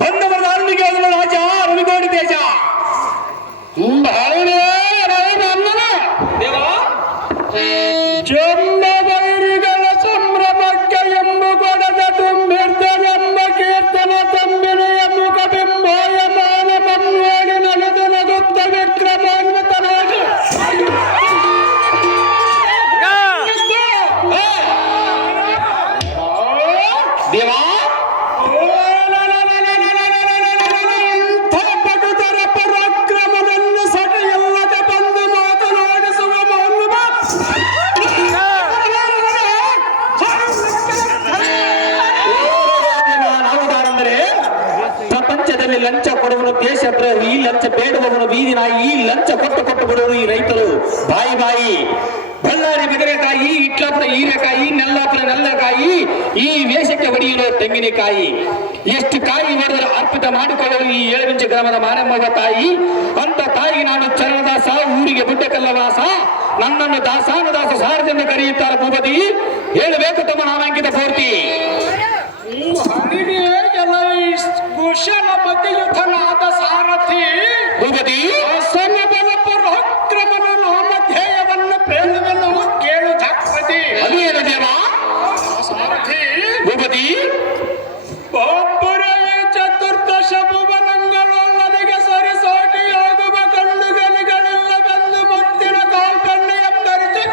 ಬಂದವರಿಗೆ ರಾಜ ರವಿಗೋಡಿ ದೇಶ ಚಂದವೈರಿಗಳ ಸಂಭ್ರಮಕ್ಕೆ ಎಂಬು ಕೊಡದ ತುಂಬಿರ್ತನೆಂಬ ಕೀರ್ತನ ತಂಬಿನ ಮುಖ ಬಿಂಬೋಯ ಮಾನ ಮನ್ವೇಡಿ ನಲದು ನಗುತ್ತ ವಿಕ್ರಮಾನ್ವಿತನಾಗಿ ದೇವಾ ಲಂಚ ಕೊಡುವನು ದೇಶದ್ರೋಹಿ, ಲಂಚ ಬೇಡುವವನು ಬೀದಿ ನಾಯಿ, ಲಂಚ ಕೊಟ್ಟು ಬಿಡುವರು ಈ ರೈತರು ಬಾಯಿ ಬಾಯಿ. ಬಳ್ಳಾರಿ ಬೆದರೆಕಾಯಿ, ಇಟ್ಲಾಪುರ ಹೀರೆಕಾಯಿ, ನೆಲ್ಲಾಪುರ ನೆಲ್ಲಕಾಯಿ, ಈ ವೇಷಕ್ಕೆ ಹೊಡೆಯಲು ತೆಂಗಿನಕಾಯಿ. ಎಷ್ಟು ಕಾಯಿ ಹೊಡೆದರೆ ಅರ್ಪಿತ ಮಾಡಿಕೊಳ್ಳಲು ಈ 7 ಇಂಚು ಗ್ರಾಮದ ಮಾನಮ್ಮವ ತಾಯಿ. ಅಂತ ತಾಯಿ ನಾನು ಚರಣದಾಸ, ಊರಿಗೆ ಬುಡ್ಡಕಲ್ಲವಾಸ, ನನ್ನನ್ನು ದಾಸಾನುದಾಸ ಸಾರದಿಂದ ಕರೆಯುತ್ತಾರೆ ಭೂಪತಿ. ಹೇಳಬೇಕು ತಮ್ಮ ನಾಮಾಂಕಿತ ಪೂರ್ತಿ. ಕುಶಲಮತಿಯುತನಾದ ಸಾರಥಿ ಭೂಪತಿ ಬಲ ಪರಾಕ್ರಮನ ನಾಮಧೇಯವನ್ನು ಪ್ರೇಮವನ್ನು ಕೇಳು ಜಾಗೃತಿ. ಅದೇನು ದೇವ ಸಾರಥಿ ಭೂಪತಿ? ಒಬ್ಬರೇ ಚತುರ್ದಶ ಭುವನಗಳು ನನಗೆ ಸರಿಸಾಟಿಯಾಗುವ ಕಣ್ಣುಗಳಿಗಳೆಲ್ಲವೆಂದು ಮುತ್ತಿನ ಕಾಲ್ಬಣ್ಣೆ ಎಂದರಿತು.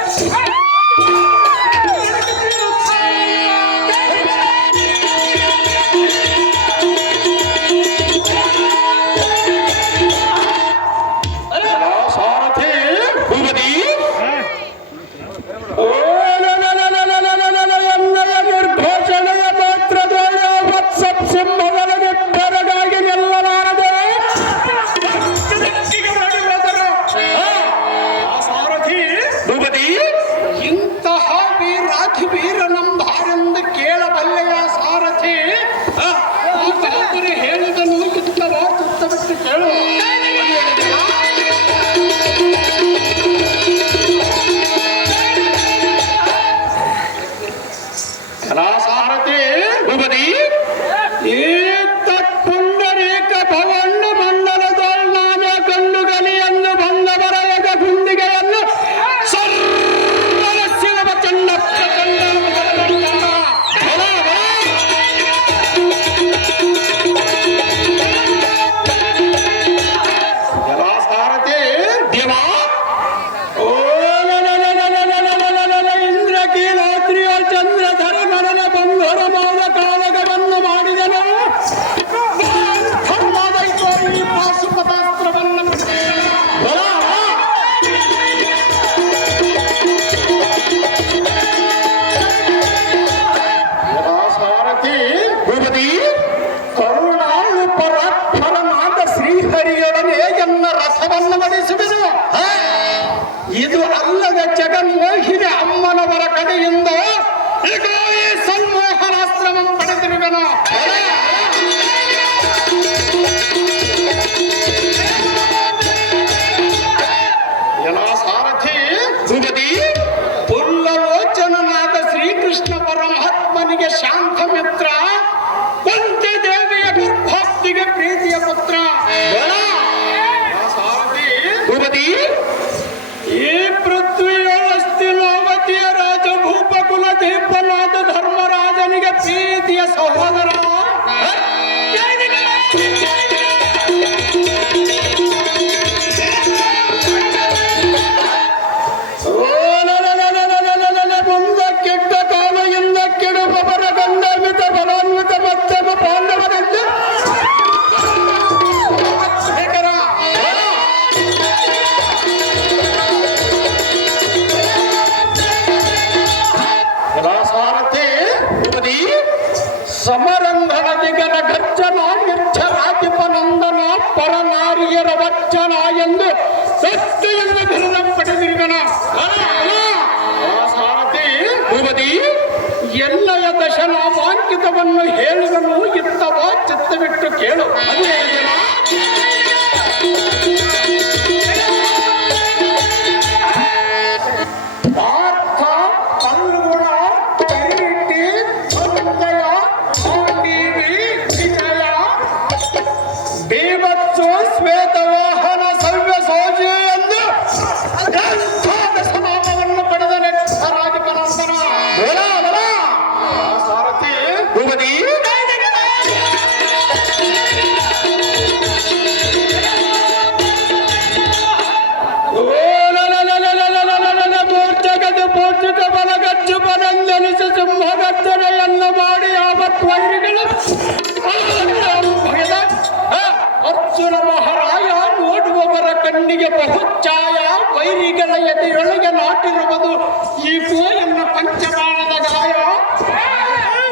ಇದು ಅಲ್ಲದೆ ಜಗನ್ಮೋಹಿನಿ ಅಮ್ಮನವರ ಕಡೆಯಿಂದ ಈಗ ಈ ಸನ್ಮೋಹನಾಶ್ರಮಂ ಪಡೆದಿರುವೆನು. ಎಲ್ಲ ಸಾರಥಿ ಭೂಪತಿ, ಪುಲ್ಲಲೋಚನನಾದ ಶ್ರೀಕೃಷ್ಣ ಪರಮಾತ್ಮನಿಗೆ ಶಾಂತ ಮಿತ್ರ, ಕುಂತಿ ದೇವಿಯ ಗರ್ಭಾಪ್ತಿಗೆ ಪ್ರೀತಿಯ ಪುತ್ರ. ಸಾರಥಿ ಭೂಪತಿ, ಈ ಪೃಥ್ವಿಯ ಅಸ್ತಿನಾವತಿಯ ರಾಜಭೂಪ ಕುಲದೀಪನಾದ ಧರ್ಮರಾಜನಿಗೆ ಪ್ರೀತಿಯ ಸಹೋದರ. ಮುಂದಕ್ಕೆಟ್ಟ ಕಾಲ ಹಿಂದಕ್ಕೆಡು ಬಬರ ಗಂಧಾನ್ವಿತ ಬಲಾನ್ವಿತ ಮತ್ತಮ ಪಾಂಡವರೆಂದು ಸಮರಂಧನ ದಿಗನ ಗರ್ಜನ ನಿರ್ಜರಾಧಿಪನಂದನ ಪರನಾರಿಯರ ವಚನ ಎಂದು ಸತ್ಯೆಯನ್ನು ಬಿರುದ ಪಡೆದಿರುವನ. ಸಾರಥಿ ಭೂಪತಿ, ಎಲ್ಲಯ ದಶನಾಮಾಂಕಿತವನ್ನು ಹೇಳುವನು ಇತ್ತವ ಚಿತ್ತವಿಟ್ಟು ಕೇಳು. ಅದೇ ಪಾರ್ಥ, ಪಲ್ಗುಣ, ಕೈರಿಟ್ಟಿ, ಸಂಜಯ, ಅರ್ಜುನ ಮಹಾರಾಯ ನೋಡುವವರ ಕಣ್ಣಿಗೆ ಬಹುಚ್ಛಾಯ, ವೈರಿಗಳ ಎದೆಯೊಳಗೆ ನಾಟಿರುವುದು ಈ ಗೋಯನ್ನ ಪಂಚಬಾಣದ ಗಾಯ.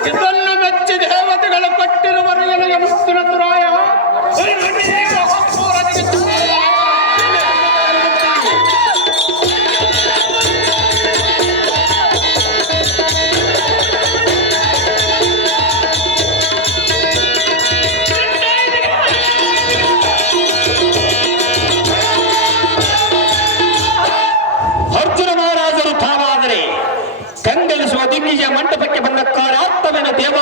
ಇದನ್ನು ಮೆಚ್ಚಿ ದೇವತೆಗಳು ಕೊಟ್ಟಿರುವರು ಎಲೆಯ ಮುತ್ತಿನ ತುರಾಯ. ಮಂಟಪಕ್ಕೆ ಬಂದ ಕಾರ್ಯಾತ್ಮನ ದೇವ